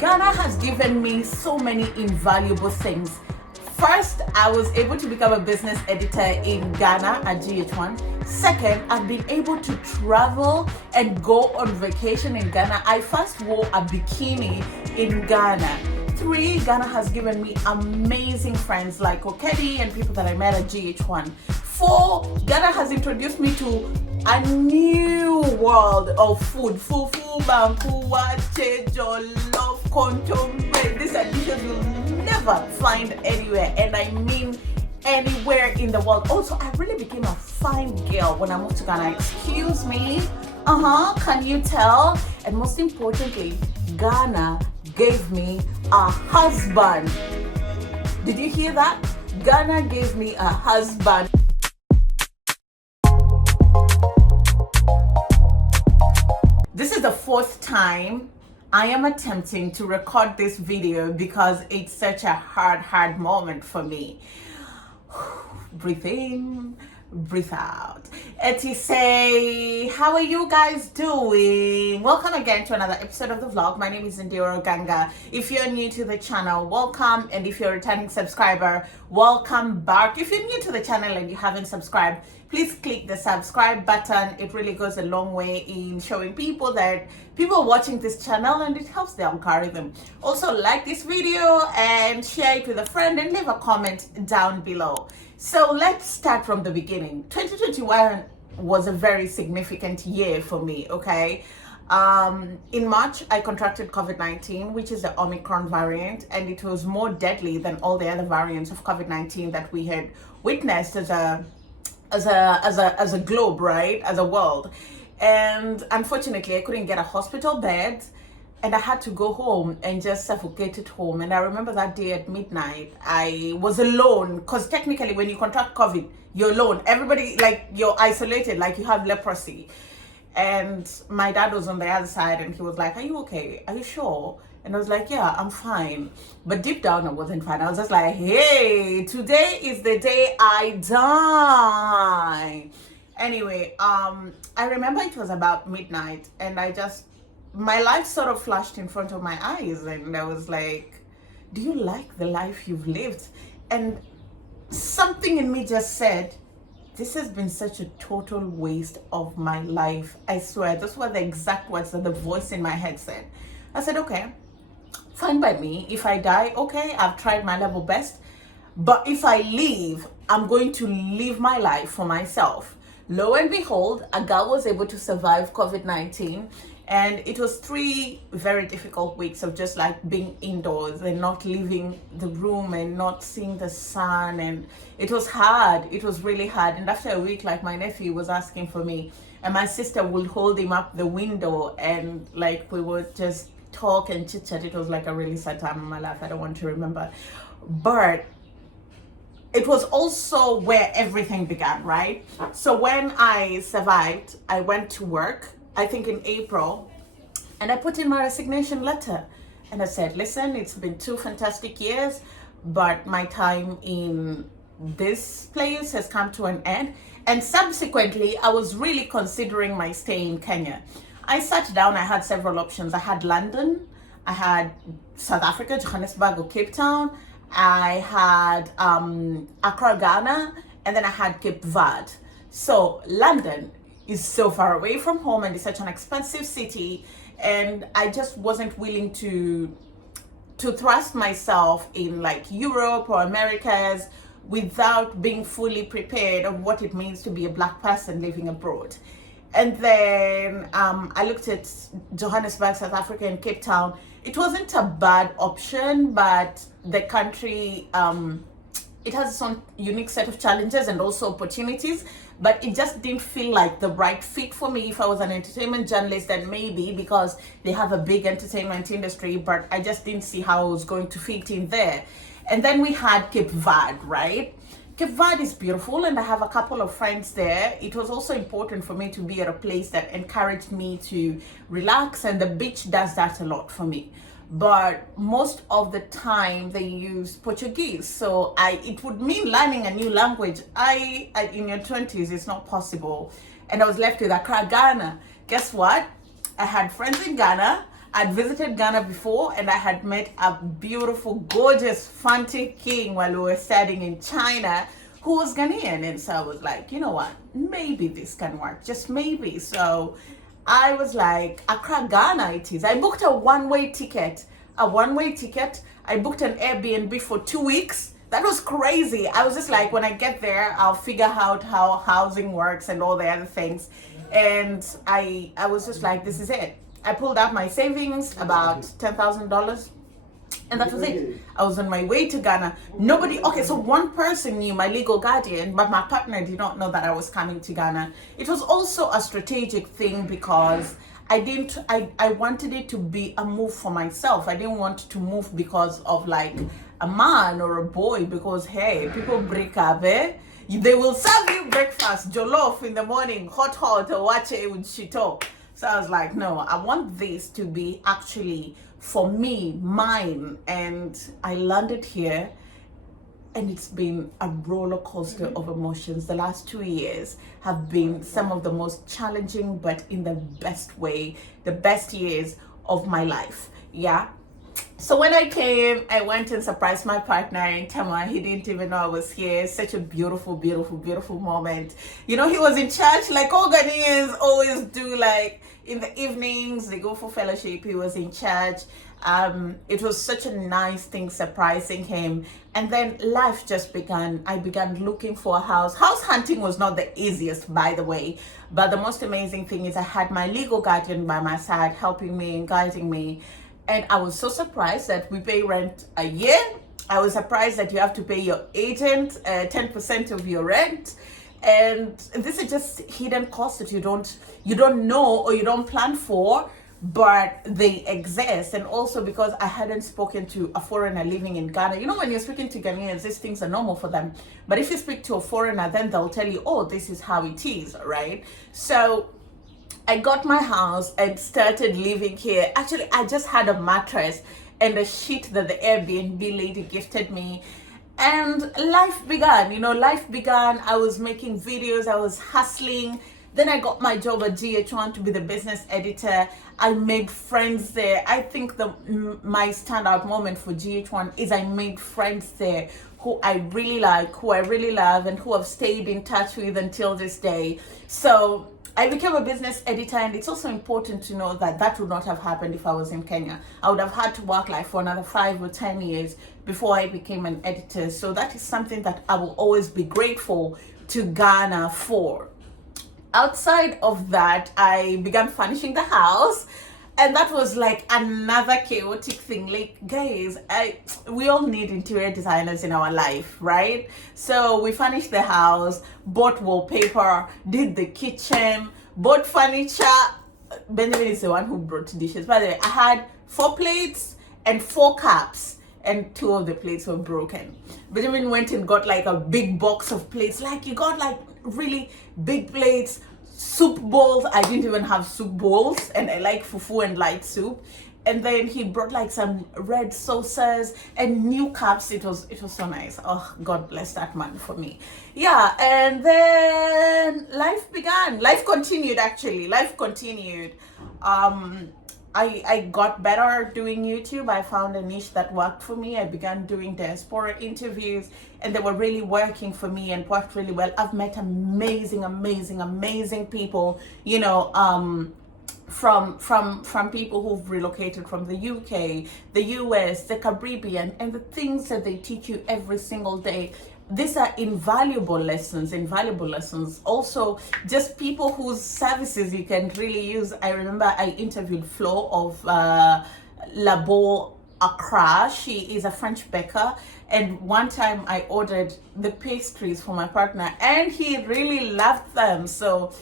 Ghana has given me so many invaluable things. First, I was able to become a business editor in Ghana at GH1. Second, I've been able to travel and go on vacation in Ghana. I first wore a bikini in Ghana. 3, Ghana has given me amazing friends like Okedi and people that I met at GH1. 4, Ghana has introduced me to a new world of food. Fufu, banku, wache, jollof, kontombe. These are dishes you'll never find anywhere, and I mean anywhere in the world. Also, I really became a fine girl when I moved to Ghana. Excuse me. Can you tell? And most importantly, Ghana gave me a husband. Did you hear that? Ghana gave me a husband. This is the 4th time I am attempting to record this video because it's such a hard moment for me. Breathe in, breathe out. Say, how are you guys doing? Welcome again to another episode of the vlog. My name is Ndiro Ganga. If you're new to the channel, welcome, and if you're a returning subscriber, welcome back. If you're new to the channel and you haven't subscribed, please click the subscribe button. It really goes a long way in showing people that people are watching this channel, and it helps the algorithm. Also, like this video and share it with a friend and leave a comment down below. So let's start from the beginning. 2021 was a very significant year for me, okay? In March, I contracted COVID-19, which is the Omicron variant, and it was more deadly than all the other variants of COVID-19 that we had witnessed as a globe, right? As a world. And unfortunately, I couldn't get a hospital bed, and I had to go home and just suffocate at home. And I remember that day at midnight, I was alone, because technically when you contract COVID, you're alone. Everybody, like, you're isolated, like you have leprosy. And my dad was on the other side, and he was like, are you okay? Are you sure? And I was like, yeah, I'm fine. But deep down, I wasn't fine. I was just like, hey, today is the day I die. Anyway, I remember it was about midnight, and my life sort of flashed in front of my eyes, and I was like, do you like the life you've lived? And something in me just said, this has been such a total waste of my life. I swear, those were the exact words that the voice in my head said. I said, okay, fine by me. If I die, okay, I've tried my level best. But if I leave, I'm going to live my life for myself. Lo and behold, a girl was able to survive COVID-19. And it was 3 very difficult weeks of just like being indoors and not leaving the room and not seeing the sun. And it was hard. It was really hard. And after a week, like, my nephew was asking for me, and my sister would hold him up the window, and like we would just talk and chit chat. It was like a really sad time in my life. I don't want to remember. But it was also where everything began, right? So when I survived, I went to work, I think in April, and I put in my resignation letter. And I said, listen, it's been 2 fantastic years, but my time in this place has come to an end. And subsequently, I was really considering my stay in Kenya. I sat down, I had several options. I had London, I had South Africa, Johannesburg or Cape Town, I had Accra, Ghana, and then I had Cape Verde. So London is so far away from home, and it's such an expensive city, and I just wasn't willing to thrust myself in like Europe or Americas without being fully prepared of what it means to be a Black person living abroad. And then I looked at Johannesburg, South Africa, and Cape Town. It wasn't a bad option, but the country, it has its own unique set of challenges and also opportunities, but it just didn't feel like the right fit for me. If I was an entertainment journalist, then maybe, because they have a big entertainment industry, but I just didn't see how I was going to fit in there. And then we had Cape Verde, right? Cape Verde is beautiful, and I have a couple of friends there. It was also important for me to be at a place that encouraged me to relax, and the beach does that a lot for me. But most of the time they use Portuguese, so it would mean learning a new language. In your 20s, it's not possible. And I was left with Accra, Ghana. Guess what? I had friends in Ghana, I'd visited Ghana before and I had met a beautiful, gorgeous Fante King while we were studying in China who was Ghanaian. And so I was like, you know what, maybe this can work, just maybe. So I was like, Accra, Ghana it is. I booked a one-way ticket. I booked an Airbnb for 2 weeks. That was crazy. I was just like, when I get there, I'll figure out how housing works and all the other things. And I was just like, this is it. I pulled out my savings, about $10,000. And that was it. I was on my way to Ghana. Nobody, okay, so one person knew, my legal guardian, but my partner did not know that I was coming to Ghana. It was also a strategic thing because I wanted it to be a move for myself. I didn't want to move because of like a man or a boy, because hey, people break up, eh? They will serve you breakfast, jollof in the morning, hot, or watch it with shito. So I was like, no, I want this to be actually for me, mine. And I landed here and it's been a roller coaster of emotions. The last 2 years have been some of the most challenging, but in the best way, the best years of my life. Yeah. So when I came, I went and surprised my partner in Tama. He didn't even know I was here. Such a beautiful, beautiful, beautiful moment. You know, he was in church like all Ghanaians always do, like in the evenings, they go for fellowship. He was in church. It was such a nice thing surprising him. And then life just began. I began looking for a house. House hunting was not the easiest, by the way. But the most amazing thing is I had my legal guardian by my side, helping me and guiding me. And I was so surprised that we pay rent a year. I was surprised that you have to pay your agent 10% of your rent. And this is just hidden costs that you don't know or you don't plan for, but they exist. And also because I hadn't spoken to a foreigner living in Ghana. You know, when you're speaking to Ghanaians, these things are normal for them. But if you speak to a foreigner, then they'll tell you, oh, this is how it is, right? So I got my house and started living here. Actually, I just had a mattress and a sheet that the Airbnb lady gifted me. And life began, I was making videos, I was hustling. Then I got my job at GH1 to be the business editor. I made friends there. I think my standout moment for GH1 is I made friends there who I really like, who I really love, and who I've stayed in touch with until this day. So I became a business editor, and it's also important to know that that would not have happened if I was in Kenya. I would have had to work like for another 5 or 10 years before I became an editor. So that is something that I will always be grateful to Ghana for. Outside of that, I began furnishing the house, and that was like another chaotic thing. Like, guys, we all need interior designers in our life, right? So we furnished the house, bought wallpaper, did the kitchen, bought furniture. Benjamin is the one who brought dishes. By the way, I had 4 plates and 4 cups, and 2 of the plates were broken. Benjamin went and got like a big box of plates. Like, he got like really big plates, soup bowls. I didn't even have soup bowls, and I like fufu and light soup. And then he brought like some red saucers and new cups. It was so nice. Oh, God bless that man for me. Yeah, and then life began. Life continued, actually. Life continued. I got better doing YouTube. I found a niche that worked for me. I began doing diaspora interviews, and they were really working for me and worked really well. I've met amazing, amazing, amazing people, from people who've relocated from the UK, the US, the Caribbean, and the things that they teach you every single day. These are invaluable lessons. Also, just people whose services you can really use. I remember I interviewed Flo of Labo Accra. She is a French baker, and one time I ordered the pastries for my partner, and he really loved them. So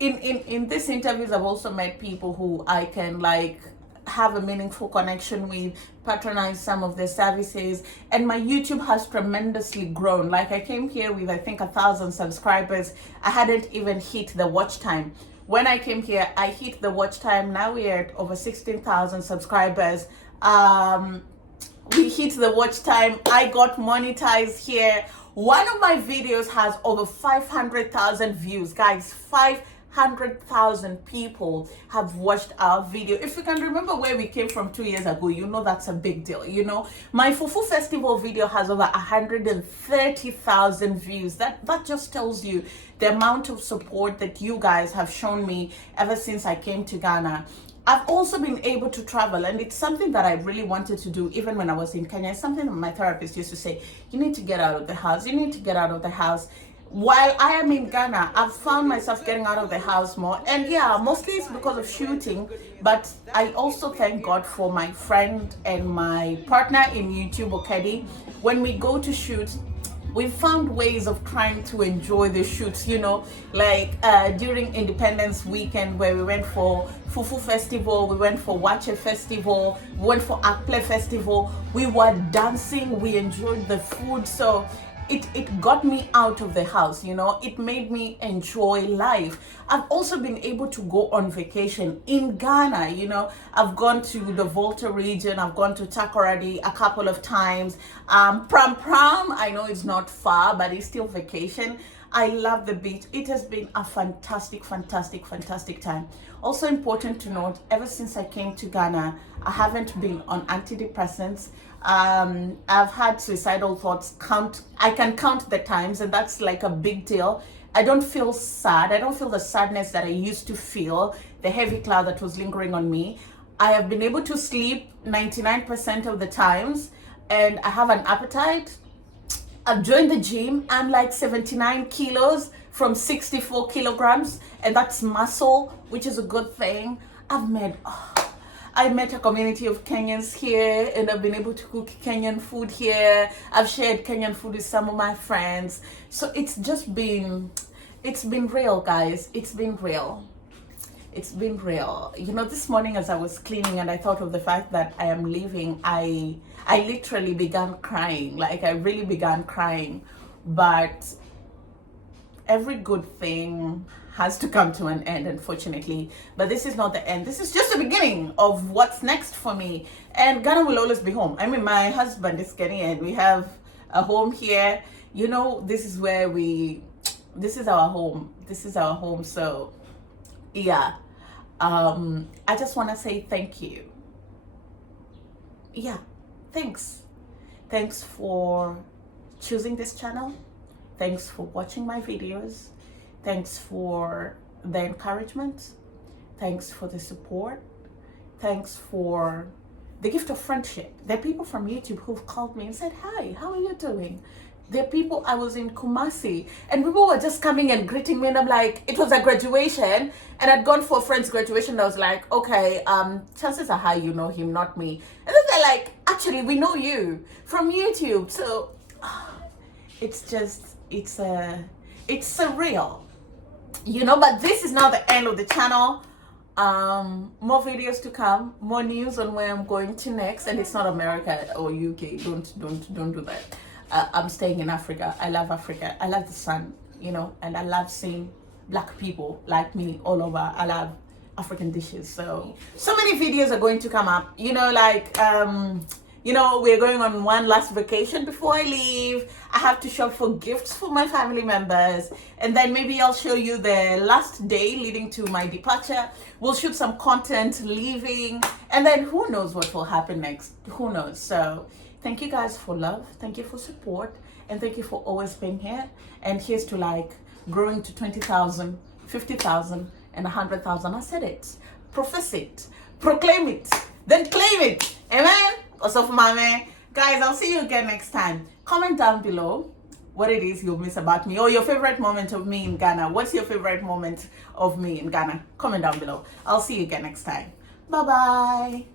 in these interviews, I've also met people who I can like have a meaningful connection with, patronize some of their services, and my YouTube has tremendously grown. Like, I came here with I think 1,000 subscribers. I hadn't even hit the watch time. When I came here, I hit the watch time. Now we're at over 16,000 subscribers. We hit the watch time. I got monetized here. One of my videos has over 500,000 views, guys. 500,000 people have watched our video. If you can remember where we came from 2 years ago, you know that's a big deal. You know, my Fufu Festival video has over 130,000 views. That just tells you the amount of support that you guys have shown me ever since I came to Ghana. I've also been able to travel, and it's something that I really wanted to do even when I was in Kenya. It's something that my therapist used to say, you need to get out of the house. You need to get out of the house. While I am in Ghana, I've found myself getting out of the house more. And yeah, mostly it's because of shooting, but I also thank God for my friend and my partner in YouTube, Okedi. When we go to shoot, we found ways of trying to enjoy the shoots, you know, like during Independence Weekend, where we went for Fufu Festival, we went for Wache Festival, we went for Akple Festival. We were dancing, we enjoyed the food. So it got me out of the house, you know. It made me enjoy life. I've also been able to go on vacation in Ghana, you know. I've gone to the Volta region, I've gone to Takoradi a couple of times. Pram, I know it's not far, but it's still vacation. I love the beach. It has been a fantastic time. Also important to note, ever since I came to Ghana, I haven't been on antidepressants. I've had suicidal thoughts. I can count the times, and that's like a big deal. I don't feel sad. I don't feel the sadness that I used to feel, the heavy cloud that was lingering on me. I have been able to sleep 99% of the times, and I have an appetite. I've joined the gym. I'm like 79 kilos from 64 kilograms, and that's muscle, which is a good thing. I met a community of Kenyans here, and I've been able to cook Kenyan food here. I've shared Kenyan food with some of my friends. So it's been real, guys. It's been real. You know, this morning as I was cleaning and I thought of the fact that I am leaving, I literally began crying. Like, I really began crying. But every good thing has to come to an end, unfortunately. But this is not the end. This is just the beginning of what's next for me. And Ghana will always be home. I mean, my husband is Kenyan. We have a home here. You know, this is our home. This is our home. So, yeah. I just want to say thank you. Yeah, thanks. Thanks for choosing this channel. Thanks for watching my videos. Thanks for the encouragement. Thanks for the support. Thanks for the gift of friendship. There are people from YouTube who've called me and said, hi, how are you doing? There are people, I was in Kumasi, and people were just coming and greeting me, and I'm like, it was a graduation, and I'd gone for a friend's graduation, and I was like, okay, chances are high you know him, not me. And then they're like, actually, we know you from YouTube. So it's surreal. You know, but this is not the end of the channel. More videos to come, more news on where I'm going to next, and it's not America or UK. Don't do that. I'm staying in Africa. I love Africa. I love the sun, you know, and I love seeing black people like me all over. I love African dishes. So many videos are going to come up, you know, like you know, we're going on one last vacation before I leave. I have to shop for gifts for my family members. And then maybe I'll show you the last day leading to my departure. We'll shoot some content leaving. And then who knows what will happen next? Who knows? So thank you guys for love. Thank you for support. And thank you for always being here. And here's to like growing to 20,000, 50,000, and 100,000. I said it. Profess it. Proclaim it. Then claim it. Amen. Also for my guys, I'll see you again next time. Comment down below what it is you'll miss about me, or your favorite moment of me in Ghana. What's your favorite moment of me in Ghana? Comment down below. I'll see you again next time. Bye bye.